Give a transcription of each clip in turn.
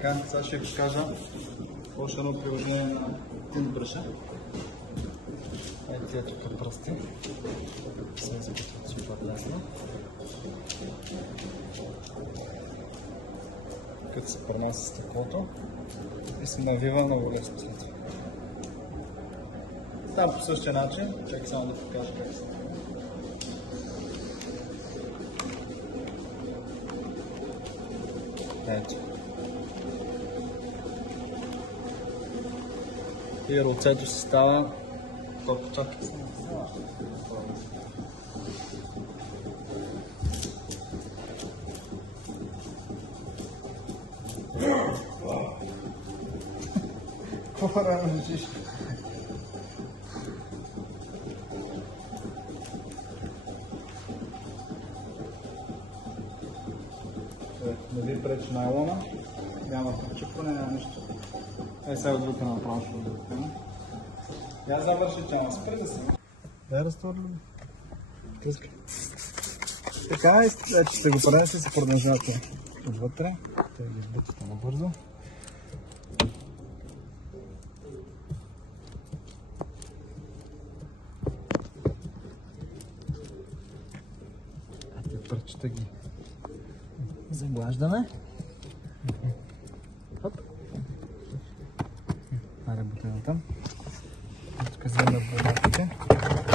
Така, сега ще ви покажа още едно приложение на Tintbrush. Ето тия тук пръсти. Сега запитват супер лесно. Като се пронася стъклото и се навива много лесно цвета. Там по същия начин, чакай само да покажа как се. Ето. И ръцето си става толкова чакай се. Какво рано лежиш? Не ви пречи найлона, няма пречупване, няма нищо. Сега от друга направо ще отдукваме. Я завърши чама, спри да се. Дай разтворили. Тръскай. Така, вече сте го пренесли, се продължавате отвътре. Те ги избутите набързо. Пръчета ги заглаждаме. Хоп. Аре бутилата. Тук вземем булмаките.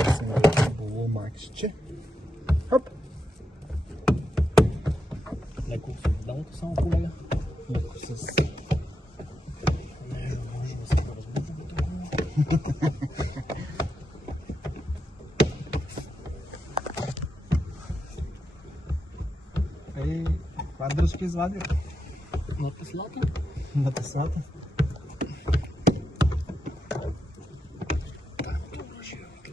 Вземем булмакче. Хоп. Леко с дамото само колега. Леко с... Не, може да се поразбужа такова. Ей, каква дръжка извадих? На теслата? На теслата?